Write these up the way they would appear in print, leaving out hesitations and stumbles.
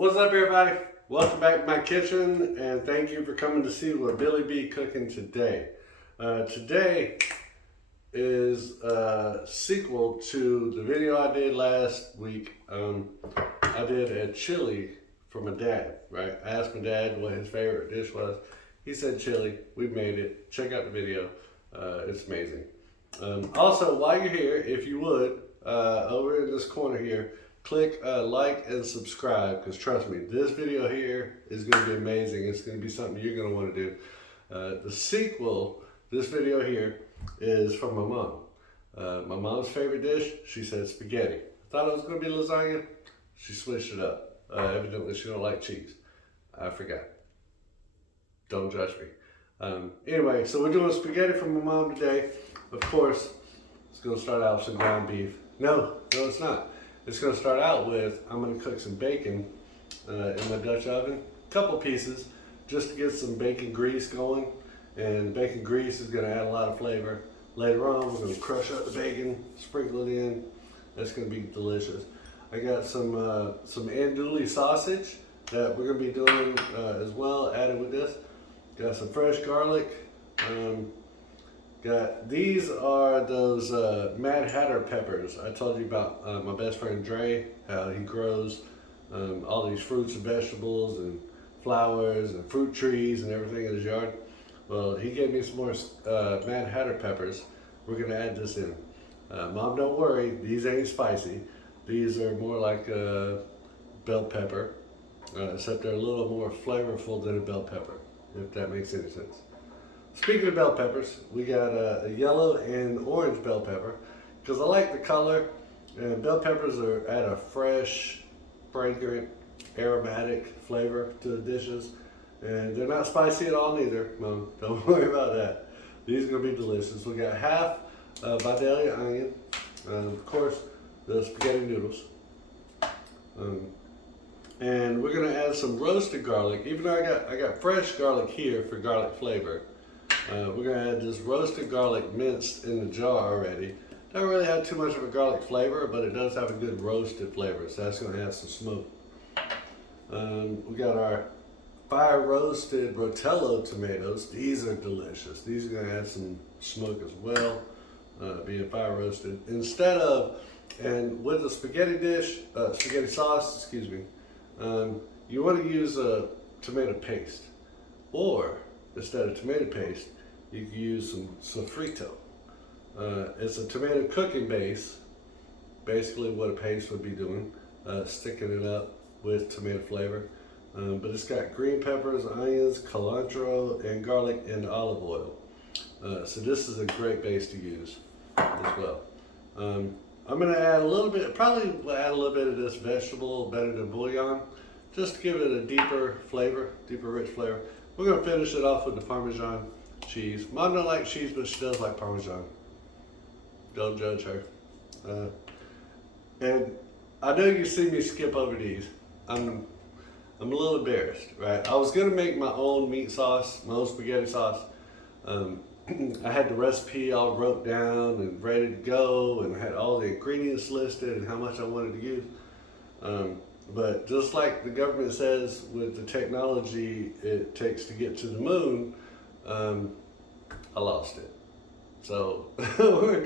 What's up, everybody? Welcome back to my kitchen, and thank you for coming to see what Billy B cooking today. Today is a sequel to the video I did last week. I did a chili for my dad, right? I asked my dad what his favorite dish was. He said chili. We made it. Check out the video. It's amazing. Also, while you're here, if you would, over in this corner here, click like and subscribe, because trust me, this video here is going to be amazing. It's going to be something you're going to want to do. The sequel, this video here, is from my mom. My mom's favorite dish, she said spaghetti. Thought it was going to be lasagna. She switched it up. Evidently she don't like cheese. I forgot. Don't judge me. Anyway, so we're doing spaghetti from my mom today. Of course, it's going to start out with some ground beef. No, it's not. It's going to start out with, I'm going to cook some bacon in my Dutch oven. A couple pieces, just to get some bacon grease going. And bacon grease is going to add a lot of flavor. Later on, we're going to crush up the bacon, sprinkle it in. That's going to be delicious. I got some andouille sausage that we're going to be doing as well, added with this. Got some fresh garlic. These are those Mad Hatter peppers I told you about. My best friend Dre, how he grows all these fruits and vegetables and flowers and fruit trees and everything in his yard. Well, he gave me some more Mad Hatter peppers. We're gonna add this in. Mom, don't worry, these ain't spicy. These are more like a bell pepper, except they're a little more flavorful than a bell pepper, if that makes any sense. Speaking of bell peppers, we got a yellow and orange bell pepper, because I like the color, and bell peppers add a fresh, fragrant, aromatic flavor to the dishes, and they're not spicy at all neither. Mom, don't worry about that. These are going to be delicious. We got half Vidalia onion, of course, the spaghetti noodles, and we're going to add some roasted garlic. Even though I got fresh garlic here for garlic flavor, we're going to add this roasted garlic minced in the jar already. Don't really have too much of a garlic flavor, but it does have a good roasted flavor, so that's going to add some smoke. We got our fire roasted Rotello tomatoes. These are delicious. These are going to add some smoke as well, being fire roasted. And with the spaghetti dish, spaghetti sauce, excuse me, you want to use a tomato paste, or instead of tomato paste, you can use some sofrito. It's a tomato cooking base, basically what a paste would be doing, sticking it up with tomato flavor. But it's got green peppers, onions, cilantro, and garlic and olive oil. So this is a great base to use as well. I'm going to add a little bit, probably add a little bit of this vegetable better than bouillon, just to give it a deeper flavor, deeper rich flavor. We're going to finish it off with the Parmesan cheese. Mom don't like cheese, but she does like Parmesan. Don't judge her. And I know you see me skip over these. I'm a little embarrassed, right? I was going to make my own meat sauce, my own spaghetti sauce. I had the recipe all wrote down and ready to go, and I had all the ingredients listed and how much I wanted to use. But just like the government says with the technology it takes to get to the moon, I lost it. So we're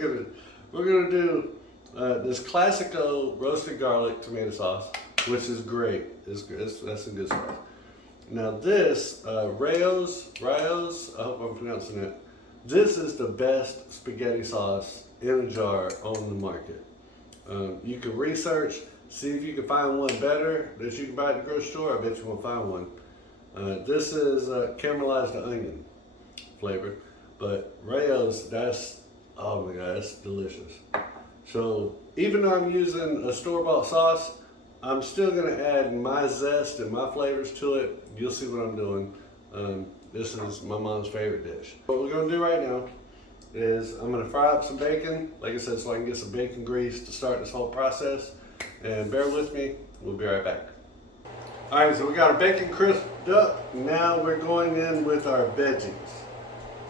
gonna do this Classico roasted garlic tomato sauce, which is great. That's a good sauce. Now this Rayo's, I hope I'm pronouncing it. This is the best spaghetti sauce in a jar on the market. You can research, see if you can find one better that you can buy at the grocery store. I bet you won't find one. This is caramelized onion flavor, but Rayo's, oh my God, that's delicious. So even though I'm using a store-bought sauce, I'm still gonna add my zest and my flavors to it. You'll see what I'm doing. This is my mom's favorite dish. What we're gonna do right now is I'm gonna fry up some bacon, like I said, so I can get some bacon grease to start this whole process. And bear with me, we'll be right back. All right, so we got our bacon crisped up. Now we're going in with our veggies.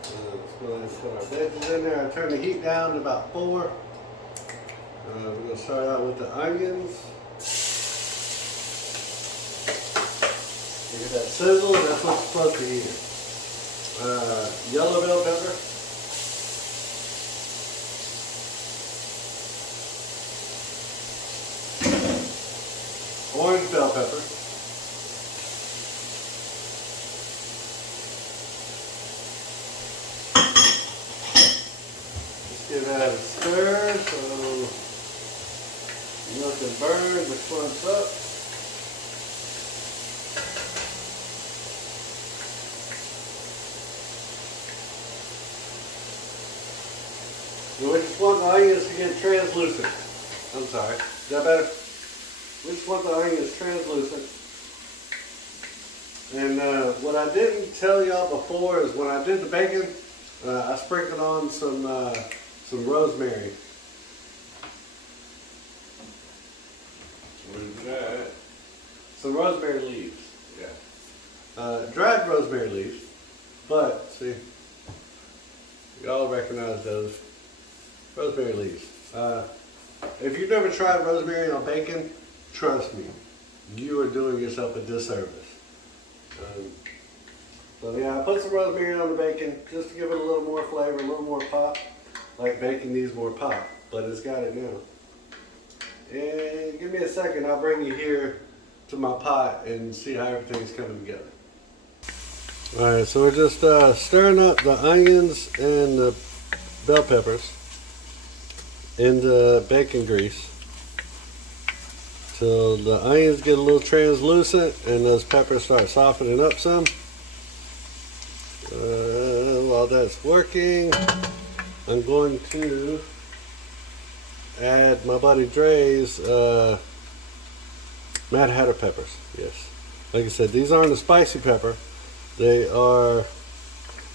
Let's go ahead and put our veggies in there. I turn the heat down to about 4. We're gonna start out with the onions. Get that sizzle, and that's what's supposed to eat. Yellow bell pepper. Orange bell pepper. Just give that a stir so nothing burns or clumps up. We just want the onions to get translucent. I'm sorry. Is that better? We just want the onions translucent. And what I didn't tell y'all before is when I did the bacon, I sprinkled on some rosemary. Where's that? Some rosemary leaves. Yeah. Dried rosemary leaves. But see, y'all recognize those. Rosemary leaves. If you've never tried rosemary on bacon, trust me, you are doing yourself a disservice. So yeah, I put some rosemary on the bacon just to give it a little more flavor, a little more pop. Like bacon needs more pop, but it's got it now. And give me a second, I'll bring you here to my pot and see how everything's coming together. Alright, so we're just stirring up the onions and the bell peppers in the bacon grease till the onions get a little translucent and those peppers start softening up some. While that's working, I'm going to add my buddy Dre's Mad Hatter peppers. Yes, like I said, these aren't a spicy pepper. They are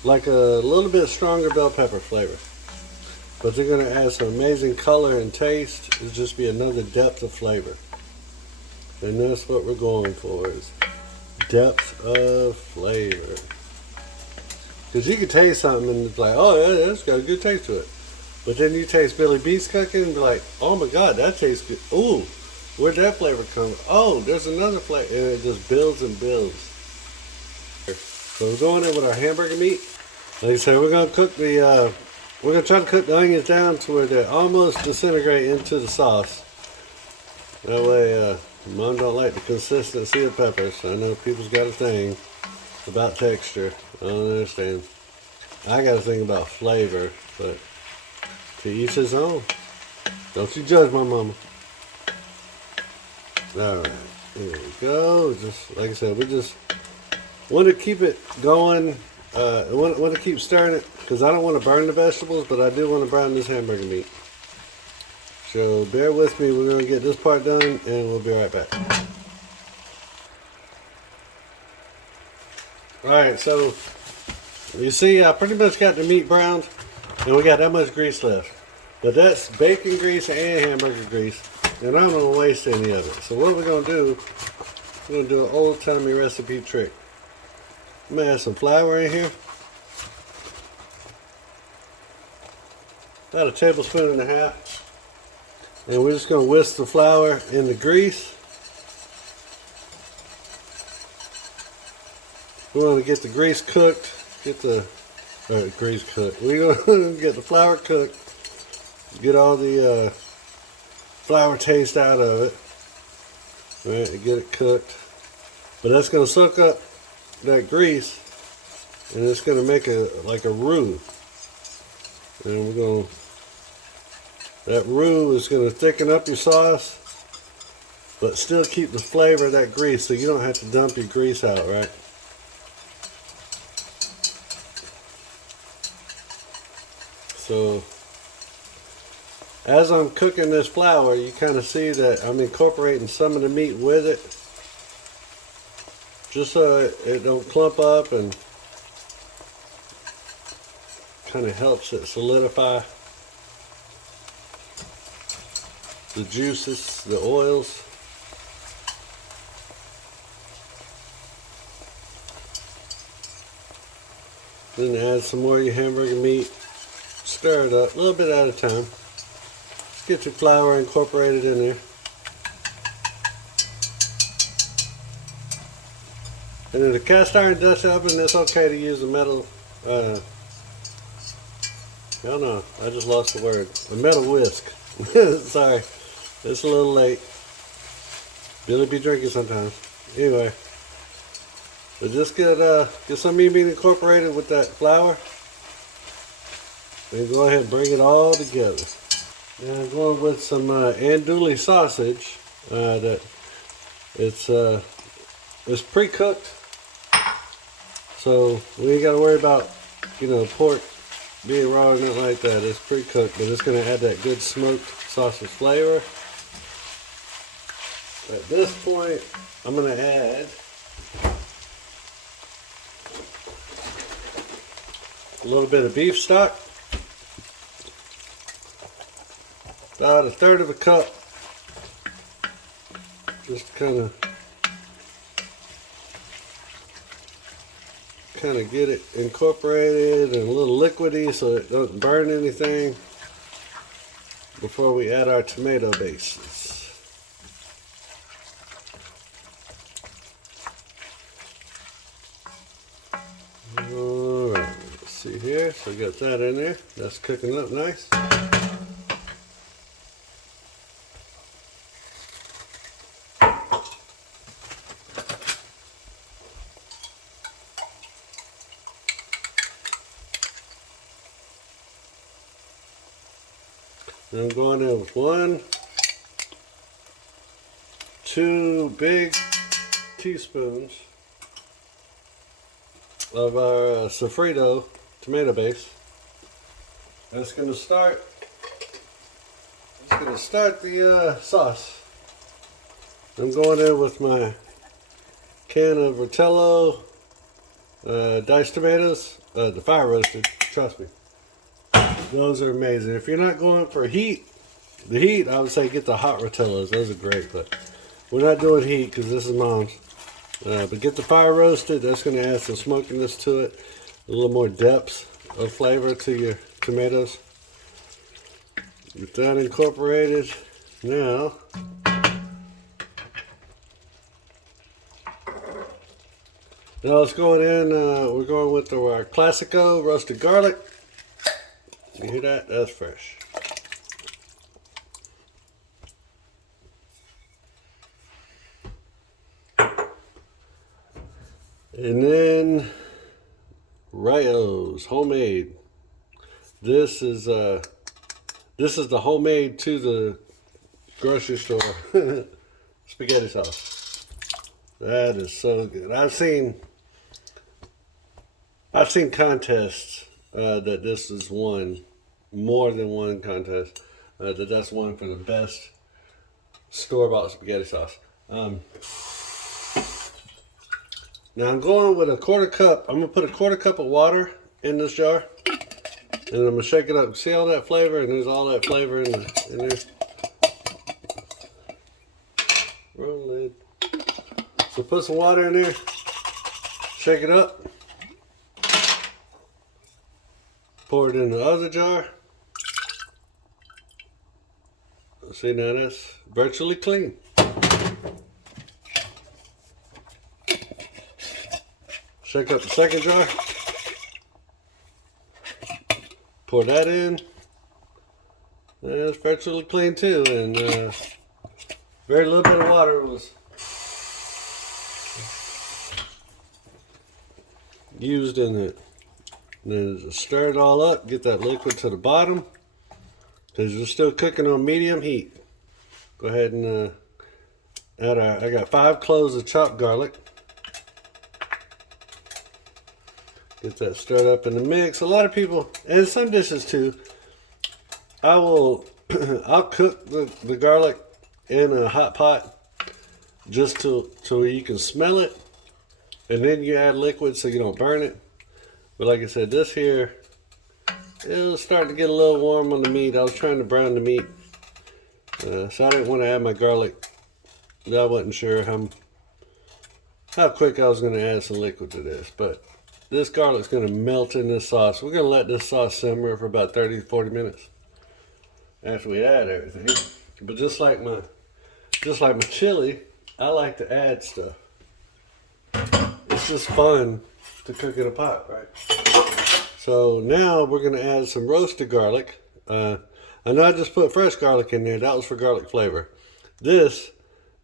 like a little bit stronger bell pepper flavor. But they're going to add some amazing color and taste. It'll just be another depth of flavor. And that's what we're going for, is depth of flavor. Because you can taste something and it's like, oh yeah, that's got a good taste to it. But then you taste Billy B's cooking and be like, oh my God, that tastes good. Ooh, where'd that flavor come from? Oh, there's another flavor. And it just builds and builds. So we're going in with our hamburger meat. Like I said, we're going to cook the... we're going to try to cook the onions down to where they almost disintegrate into the sauce. That way, Mom don't like the consistency of peppers. I know people's got a thing about texture. I don't understand. I got a thing about flavor, but to each his own. Don't you judge my mama. Alright, here we go. Just like I said, we just want to keep it going. I want to keep stirring it because I don't want to burn the vegetables, but I do want to brown this hamburger meat. So bear with me. We're going to get this part done and we'll be right back. Alright, so you see I pretty much got the meat browned and we got that much grease left. But that's bacon grease and hamburger grease, and I'm going to waste any of it. So what we're going to do, we're going to do an old-timey recipe trick. I'm going to add some flour in here. About a tablespoon and a half. And we're just going to whisk the flour in the grease. We want to get the grease cooked. Grease cooked. We're going to get the flour cooked. Get all the flour taste out of it. Right, and get it cooked. But that's going to soak up that grease, and it's going to make like a roux. And we're going to, that roux is going to thicken up your sauce, but still keep the flavor of that grease, so you don't have to dump your grease out, right? So as I'm cooking this flour, you kind of see that I'm incorporating some of the meat with it, just so it don't clump up, and kind of helps it solidify the juices, the oils. Then add some more of your hamburger meat. Stir it up a little bit at a time. Get your flour incorporated in there. And in the cast iron Dutch oven, it's okay to use a metal, I don't know, I just lost the word. A metal whisk. Sorry, it's a little late. Billy be drinking sometimes. Anyway, but just get some meat incorporated with that flour. And go ahead and bring it all together. Now I'm going with some andouille sausage. That it's pre-cooked, so we ain't got to worry about pork being raw or nothing like that. It's pre-cooked, but it's going to add that good smoked sausage flavor. At this point, I'm going to add a little bit of beef stock, about 1/3 of a cup, just kind of get it incorporated and a little liquidy so it doesn't burn anything before we add our tomato bases. Alright, let's see here. So got that in there. That's cooking up nice. I'm going in with 2 big teaspoons of our sofrito tomato base. That's going to start. It's going to start the sauce. I'm going in with my can of Rotello diced tomatoes, the fire roasted. Trust me. Those are amazing. If you're not going for the heat, I would say get the hot Rotellos. Those are great, but we're not doing heat because this is Mom's. But get the fire roasted. That's going to add some smokiness to it, a little more depth of flavor to your tomatoes. Get that incorporated. Now, let's go in. We're going with our Classico roasted garlic. You hear that? That's fresh. And then Rayos, homemade. This is the homemade to the grocery store spaghetti sauce. That is so good. I've seen contests that this is won, more than one contest, that's won for the best store-bought spaghetti sauce. Now I'm going with 1/4 cup. I'm gonna put 1/4 cup of water in this jar, and I'm gonna shake it up. See all that flavor, and there's all that flavor in there. Roll the lid. So put some water in there, shake it up, pour it in the other jar. See, now that's virtually clean. Shake up the second jar. Pour that in. That's virtually clean too, and very little bit of water was used in it. Then just stir it all up, get that liquid to the bottom, because you're still cooking on medium heat. Go ahead and add I got 5 cloves of chopped garlic. Get that stirred up in the mix. A lot of people, and some dishes too, I'll cook the garlic in a hot pot just till you can smell it, and then you add liquid so you don't burn it. But like I said, this here, it was starting to get a little warm on the meat. I was trying to brown the meat, so I didn't want to add my garlic. I wasn't sure how quick I was going to add some liquid to this, but this garlic's going to melt in this sauce. We're going to let this sauce simmer for about 30 to 40 minutes after we add everything. But just like my chili, I like to add stuff. it's just fun to cook in a pot, right? So now we're going to add some roasted garlic. I know I just put fresh garlic in there. That was for garlic flavor. This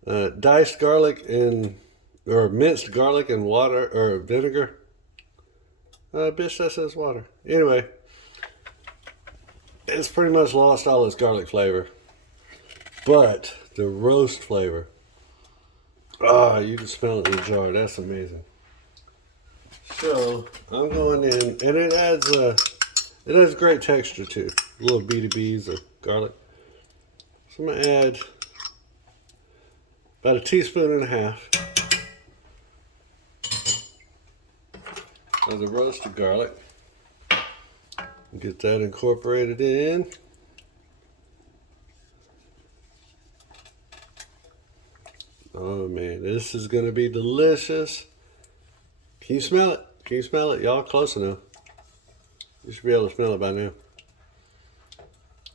diced garlic or minced garlic in water or vinegar. Bitch, that says water. Anyway, it's pretty much lost all its garlic flavor. But the roast flavor, you can smell it in the jar. That's amazing. So I'm going in, and it adds great texture too. Little BTBs of garlic. So I'm gonna add about 1.5 teaspoons of the roasted garlic. Get that incorporated in. Oh man, this is gonna be delicious. Can you smell it? Can you smell it? Y'all close enough. You should be able to smell it by now.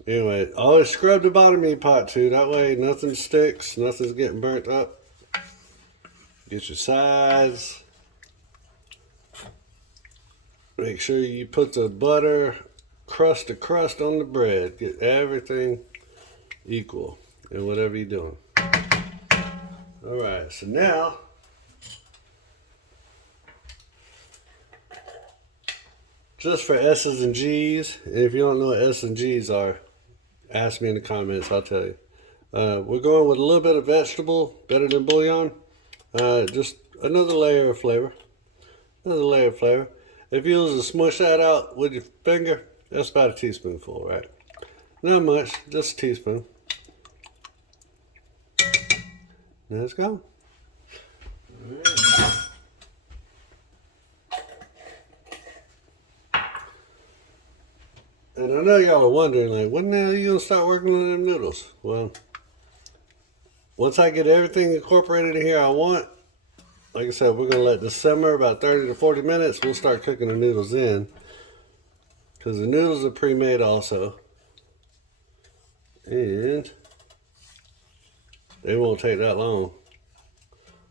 Anyway, always scrub the bottom of your pot too. That way nothing sticks, nothing's getting burnt up. Get your sides. Make sure you put the butter crust to crust on the bread. Get everything equal in whatever you're doing. Alright, so now just for S's and G's, and if you don't know what S's and G's are, ask me in the comments, I'll tell you. We're going with a little bit of vegetable, better than bouillon. Just another layer of flavor. Another layer of flavor. If you was to smush that out with your finger, that's about a teaspoonful, right? Not much, just a teaspoon. Let's go. Right. And I know y'all are wondering, like, when the hell are you gonna start working on them noodles? Well, once I get everything incorporated in here I want, like I said, we're gonna let this simmer about 30 to 40 minutes. We'll start cooking the noodles in, because the noodles are pre-made also, and they won't take that long.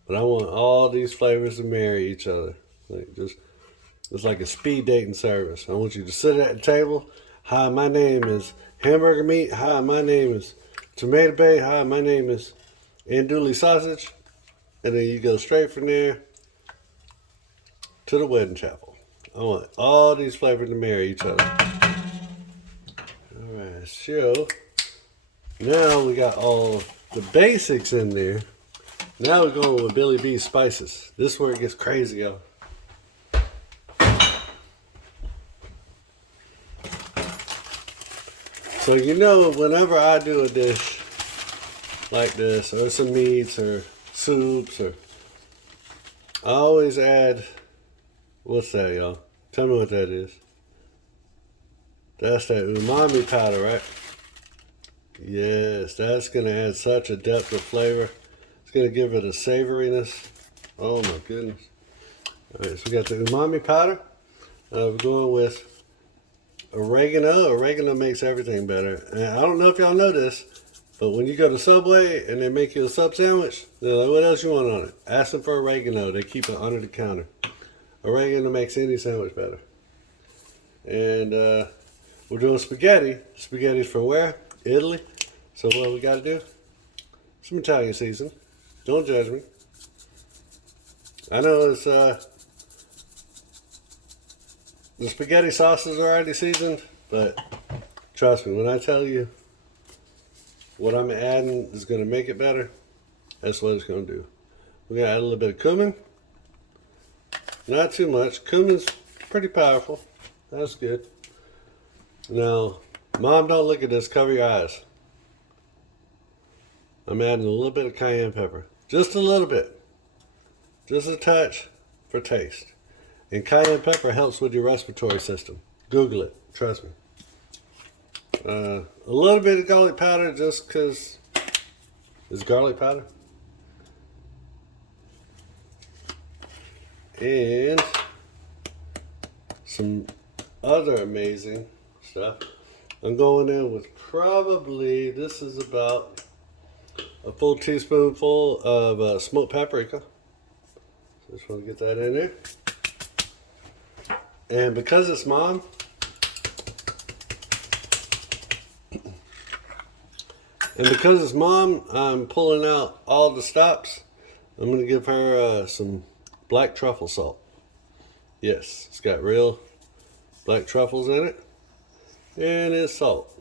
But I want all these flavors to marry each other. It's like a speed dating service. I want you to sit at the table. Hi, my name is Hamburger Meat. Hi, my name is Tomato Bay. Hi, my name is Andouille Sausage. And then you go straight from there to the wedding chapel. I want all these flavors to marry each other. Alright, so now we got all the basics in there. Now we're going with Billy B's spices. This is where it gets crazy, y'all. So you know, whenever I do a dish like this, or some meats, or soups, or I always add, what's that, y'all? Tell me what that is. That's that umami powder, right? Yes, that's gonna add such a depth of flavor. It's gonna give it a savoriness. Oh my goodness. All right, so we got the umami powder. We're going with oregano. Oregano makes everything better. And I don't know if y'all know this, but when you go to Subway and they make you a sub sandwich, they're like, what else you want on it? Ask them for oregano. They keep it under the counter. Oregano makes any sandwich better. And we're doing spaghetti. Spaghetti's from where? Italy. So what we got to do? Some Italian seasoning. Don't judge me. I know it's the spaghetti sauce is already seasoned, but trust me when I tell you what I'm adding is going to make it better, that's what it's going to do. We're going to add a little bit of cumin. Not too much. Cumin's pretty powerful. That's good. Now, Mom, don't look at this. Cover your eyes. I'm adding a little bit of cayenne pepper. Just a little bit. Just a touch for taste. And cayenne pepper helps with your respiratory system. Google it. Trust me. A little bit of garlic powder just because it's garlic powder. And some other amazing stuff. I'm going in with probably, this is about a full teaspoonful of smoked paprika. Just want to get that in there. And because it's mom, I'm pulling out all the stops. I'm going to give her some black truffle salt. Yes, it's got real black truffles in it. And it's salt.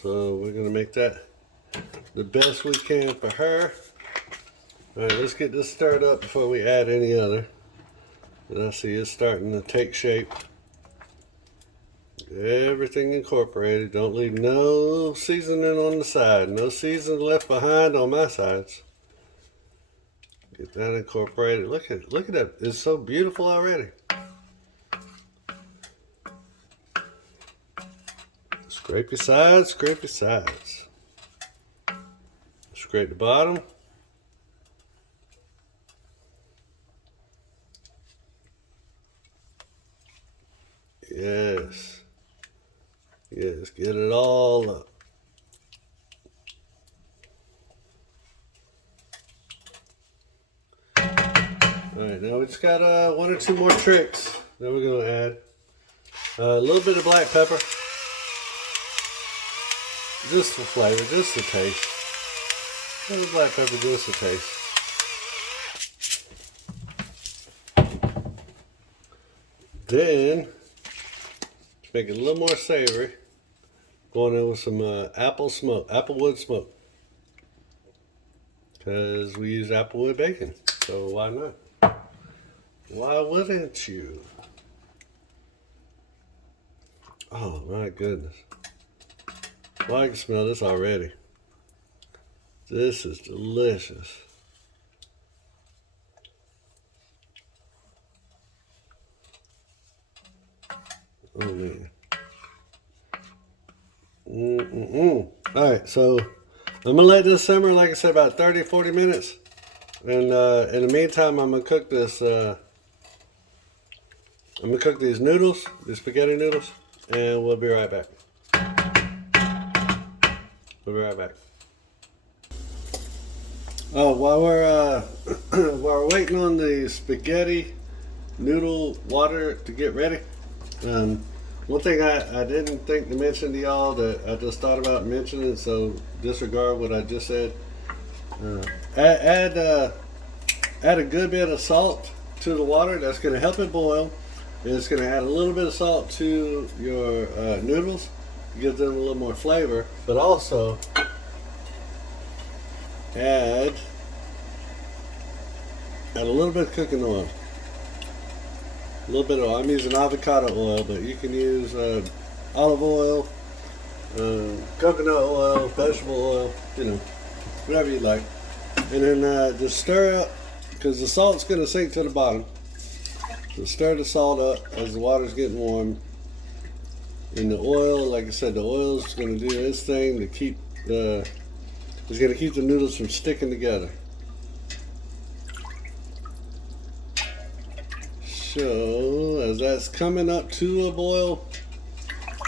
So we're going to make that the best we can for her. Alright, let's get this stirred up before we add any other. And I see it's starting to take shape. Everything incorporated. Don't leave no seasoning on the side. No seasoning left behind on my sides. Get that incorporated. Look at that. It's so beautiful already. Scrape your sides, scrape your sides. Scrape the bottom. Yes. Yes, get it all up. Alright, now we just got one or two more tricks that we're going to add. A little bit of black pepper. Just for flavor, just a taste. A little black pepper, just a taste. Then, to make it a little more savory, going in with some applewood smoke. Because we use applewood bacon, so why not? Why wouldn't you? Oh my goodness. Well, I can smell this already. This is delicious. Oh man. Alright, so I'm gonna let this simmer, like I said, about 30-40 minutes. And in the meantime, I'm gonna cook this I'm gonna cook these noodles, these spaghetti noodles, and we'll be right back. We'll be right back. Oh, while we're waiting on the spaghetti noodle water to get ready, one thing I didn't think to mention to y'all that I just thought about mentioning, so disregard what I just said. Add a good bit of salt to the water. That's going to help it boil. And it's going to add a little bit of salt to your noodles to give them a little more flavor, but also add a little bit of cooking oil. A little bit of oil. I'm using avocado oil, but you can use olive oil, coconut oil, vegetable oil, you know, whatever you like. And then just stir up, because the salt's going to sink to the bottom. So stir the salt up as the water's getting warm. And the oil, like I said, the oil's going to do its thing to keep it's going to keep the noodles from sticking together. So, as that's coming up to a boil,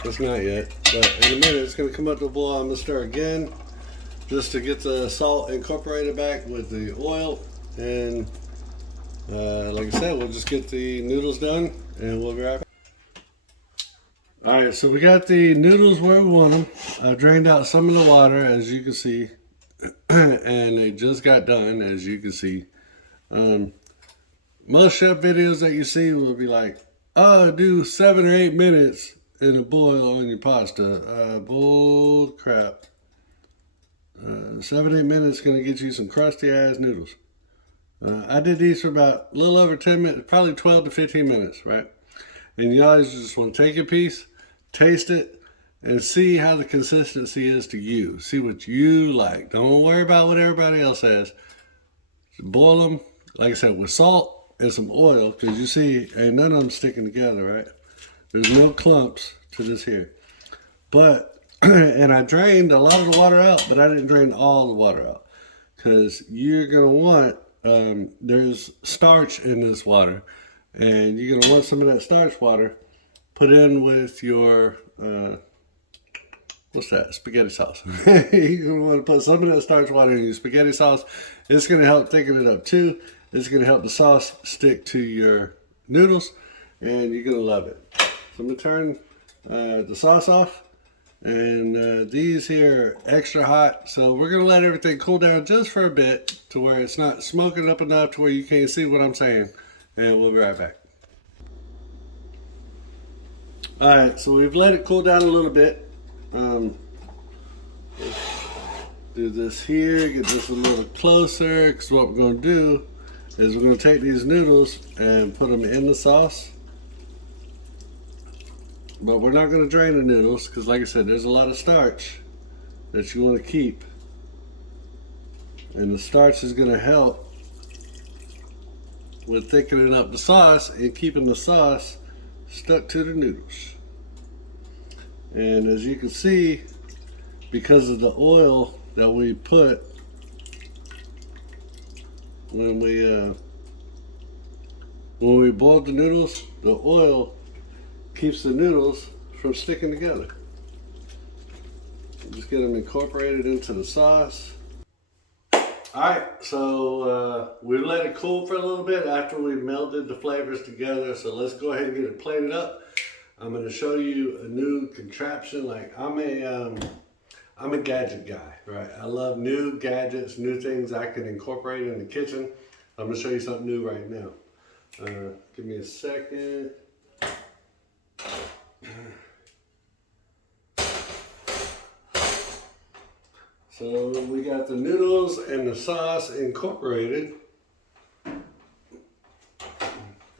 it's not yet, but in a minute it's going to come up to a boil. I'm going to stir again just to get the salt incorporated back with the oil. And like I said, we'll just get the noodles done and we'll be right back. Alright, so we got the noodles where we want them. I drained out some of the water, as you can see, and they just got done, as you can see. Most chef videos that you see will be like, oh, do 7 or 8 minutes in a boil on your pasta. Bull crap. 7 or 8 minutes is going to get you some crusty ass noodles. I did these for about a little over 10 minutes, probably 12 to 15 minutes, right? And you always just want to take a piece, taste it, and see how the consistency is to you. See what you like. Don't worry about what everybody else says. Boil them, like I said, with salt and some oil, because you see, ain't none of them sticking together, right? There's no clumps to this here. But, and I drained a lot of the water out, but I didn't drain all the water out. Because you're going to want, there's starch in this water. And you're going to want some of that starch water put in with your, what's that? Spaghetti sauce. You're going to want to put some of that starch water in your spaghetti sauce. It's going to help thicken it up too. It's going to help the sauce stick to your noodles, and you're going to love it. So I'm going to turn the sauce off, and these here are extra hot. So we're going to let everything cool down just for a bit to where it's not smoking up enough to where you can't see what I'm saying. And we'll be right back. Alright, so we've let it cool down a little bit. Do this here, get this a little closer, because what we're going to do is we're going to take these noodles and put them in the sauce. But we're not going to drain the noodles, because like I said, there's a lot of starch that you want to keep. And the starch is going to help with thickening up the sauce and keeping the sauce stuck to the noodles. And as you can see, because of the oil that we put when we boiled the noodles, the oil keeps the noodles from sticking together. Just get them incorporated into the sauce. Alright, so we let it cool for a little bit after we melded the flavors together. So let's go ahead and get it plated up. I'm going to show you a new contraption. Like I'm a gadget guy, right? I love new gadgets, new things I can incorporate in the kitchen. I'm going to show you something new right now. Give me a second. So we got the noodles and the sauce incorporated. And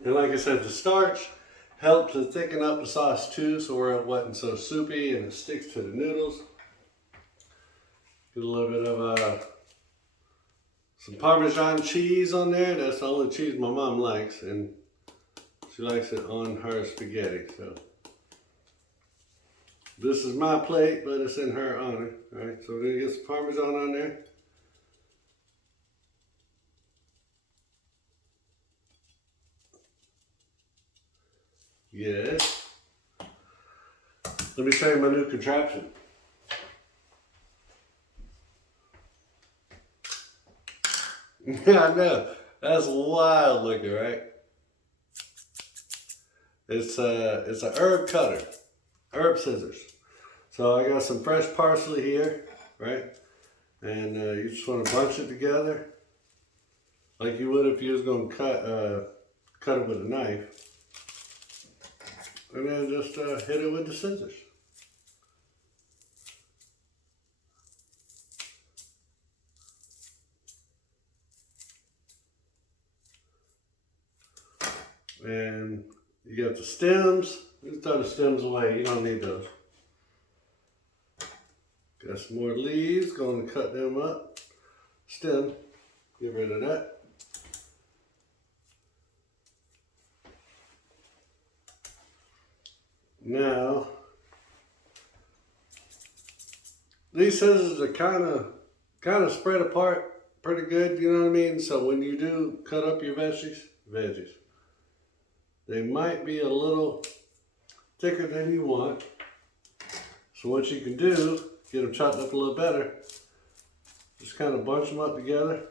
like I said, the starch helped to thicken up the sauce too, so it wasn't so soupy and it sticks to the noodles. Get a little bit of some Parmesan cheese on there. That's the only cheese my mom likes, and she likes it on her spaghetti. So this is my plate, but it's in her honor. All right, so we're gonna get some Parmesan on there. Yes. Let me show you my new contraption. Yeah, I know. That's wild looking, right? It's a herb cutter, herb scissors. So I got some fresh parsley here, right? And you just want to bunch it together like you would if you was going to cut it with a knife. And then just hit it with the scissors. And you got the stems. Just throw the stems away. You don't need those. Got some more leaves. Going to cut them up. Stem. Get rid of that. Now, these scissors are kind of spread apart pretty good. You know what I mean? So when you do cut up your veggies, they might be a little thicker than you want. So what you can do, get them chopped up a little better, just kind of bunch them up together.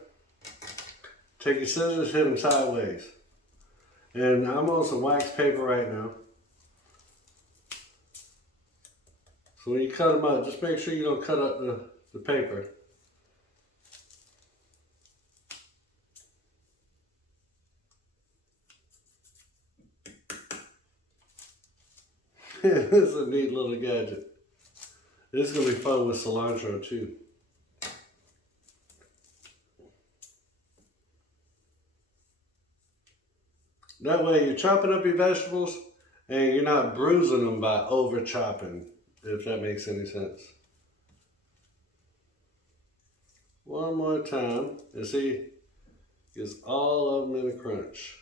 Take your scissors, hit them sideways. And I'm on some wax paper right now. So when you cut them up, just make sure you don't cut up the paper. This is a neat little gadget. This is going to be fun with cilantro too. That way you're chopping up your vegetables and you're not bruising them by over chopping, if that makes any sense. One more time, and see, gets all of them in a crunch.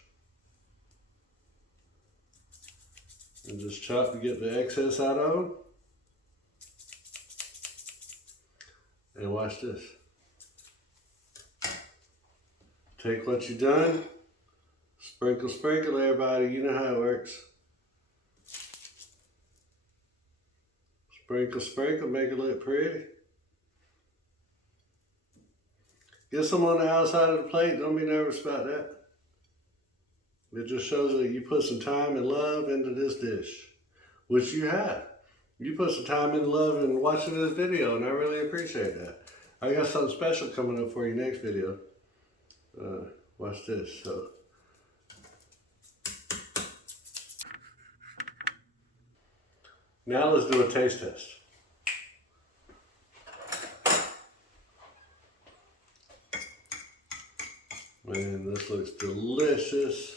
And just chop to get the excess out of them. And watch this. Take what you done, sprinkle, sprinkle, everybody. You know how it works. Sprinkle, sprinkle, make it look pretty. Get some on the outside of the plate. Don't be nervous about that. It just shows that you put some time and love into this dish, which you have. You put some time and love in watching this video, and I really appreciate that. I got something special coming up for you next video. Watch this. So, now let's do a taste test. Man, this looks delicious.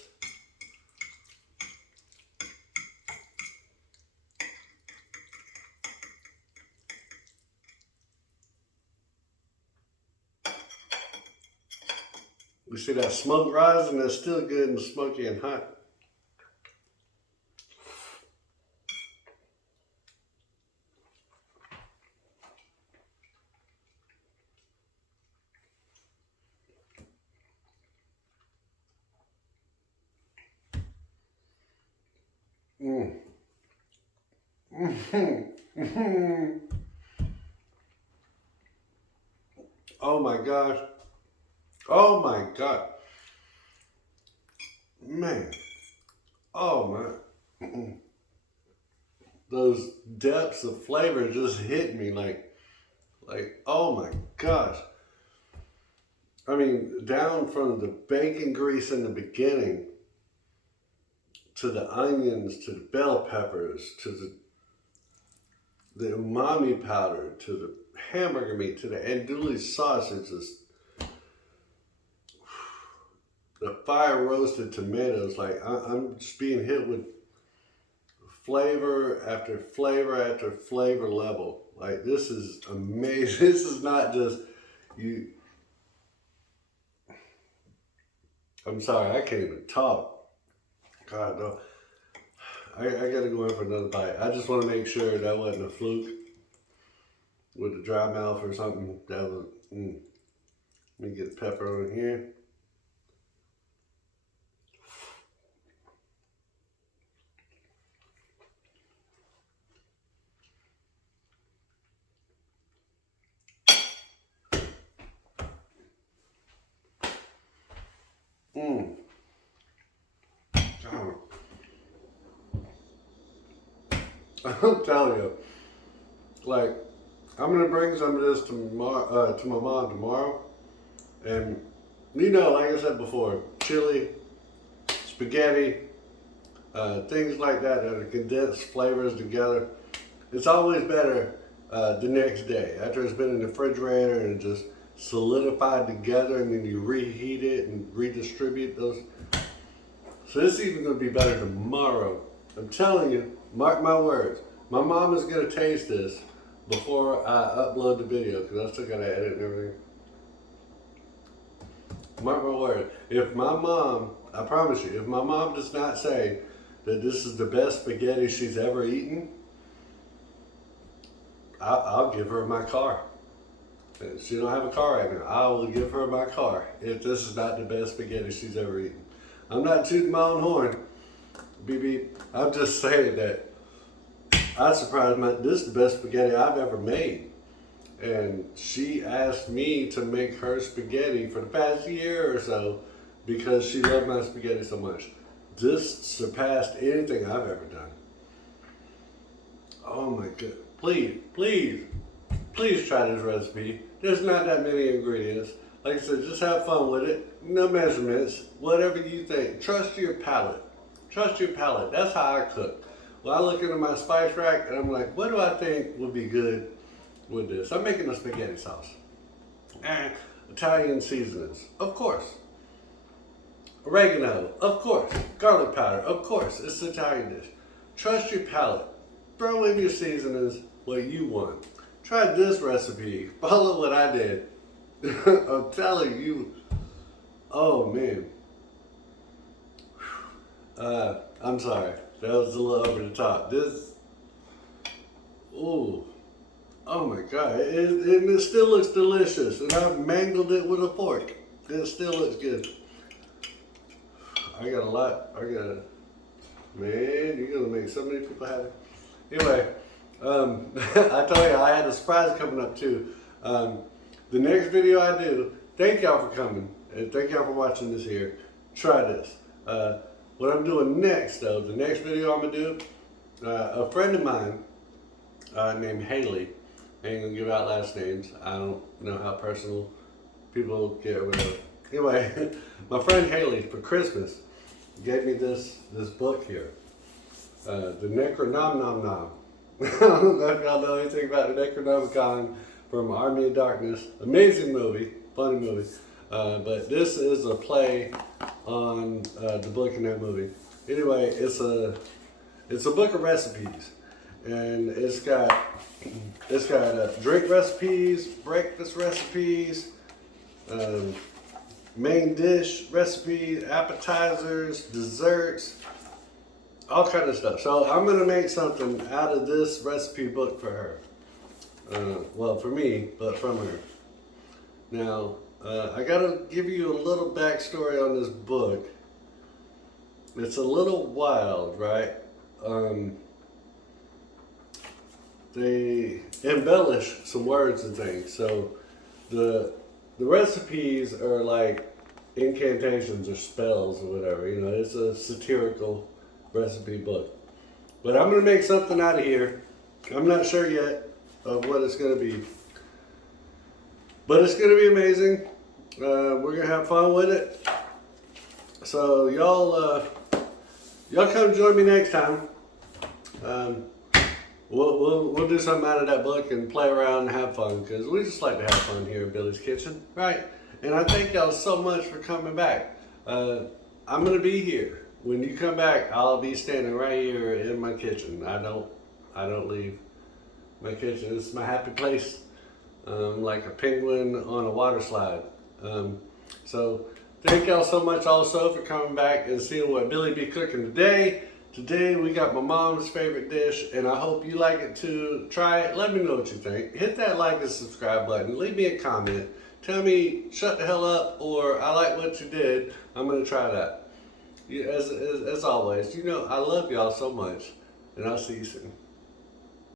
You see that smoke rising? That's still good and smoky and hot. Oh my gosh. Oh my God. Man. Oh my. Those depths of flavor just hit me like, oh my gosh. I mean, down from the bacon grease in the beginning to the onions, to the bell peppers, to the umami powder, to the hamburger meat, to the andouille sausages, the fire roasted tomatoes. Like I'm just being hit with flavor after flavor after flavor level. Like this is amazing. This is not just you. I'm sorry, I can't even talk. God, no. I gotta go in for another bite. I just want to make sure that wasn't a fluke with the dry mouth or something. That was. Let me get the pepper on here. God. I'm telling you, like, I'm gonna bring some of this to my mom tomorrow, and you know, like I said before, chili, spaghetti, things like that are condensed flavors together. It's always better the next day after it's been in the refrigerator and just solidified together, and then you reheat it and redistribute those. So this is even gonna be better tomorrow. I'm telling you, mark my words. My mom is gonna taste this before I upload the video because I still gotta edit and everything. Mark my word. If my mom, I promise you, if my mom does not say that this is the best spaghetti she's ever eaten, I'll give her my car. She don't have a car right now. I will give her my car if this is not the best spaghetti she's ever eaten. I'm not tooting my own horn, BB. I'm just saying that I surprised this is the best spaghetti I've ever made. And she asked me to make her spaghetti for the past year or so because she loved my spaghetti so much. This surpassed anything I've ever done. Oh my God. Please, please, please try this recipe. There's not that many ingredients. Like I said, just have fun with it. No measurements, whatever you think. Trust your palate. Trust your palate. That's how I cook. Well, I look into my spice rack and I'm like, what do I think would be good with this? I'm making a spaghetti sauce. Italian seasonings, of course. Oregano, of course. Garlic powder, of course. It's an Italian dish. Trust your palate. Throw in your seasonings what you want. Try this recipe. Follow what I did. I'm telling you. Oh man. I'm sorry. That was a little over the top. This. Ooh. Oh my God. And it still looks delicious. And I've mangled it with a fork. It still looks good. I got a lot. Man, you're gonna make so many people happy. Anyway, I told you I had a surprise coming up too. The next video I do thank y'all for coming. And thank y'all for watching this here. Try this. What I'm doing next, though, the next video I'm going to do, a friend of mine named Haley, I ain't going to give out last names. I don't know how personal people get or whatever. Anyway, my friend Haley, for Christmas, gave me this book here. The Necronomicon. I don't know if y'all know anything about the Necronomicon from Army of Darkness. Amazing movie, funny movie. But this is a play on the book in that movie. Anyway, it's a book of recipes, and it's got drink recipes, breakfast recipes, main dish recipes, appetizers, desserts, all kind of stuff. So I'm gonna make something out of this recipe book for her. Well, for me, but from her. Now, I gotta give you a little backstory on this book. It's a little wild, right? They embellish some words and things. So the recipes are like incantations or spells or whatever. You know, it's a satirical recipe book. But I'm gonna make something out of here. I'm not sure yet of what it's gonna be, but it's gonna be amazing. We're gonna have fun with it. So y'all come join me next time. We'll do something out of that book and play around and have fun, because we just like to have fun here at Billy's Kitchen, right? And I thank y'all so much for coming back. I'm gonna be here. When you come back, I'll be standing right here in my kitchen. I don't leave my kitchen. It's my happy place. Like a penguin on a water slide. So thank y'all so much also for coming back and seeing what Billy be cooking today. Today we got my mom's favorite dish, and I hope you like it too. Try it. Let me know what you think. Hit that like and subscribe button. Leave me a comment. Tell me shut the hell up or I like what you did. I'm gonna try that. As always, you know I love y'all so much, and I'll see you soon.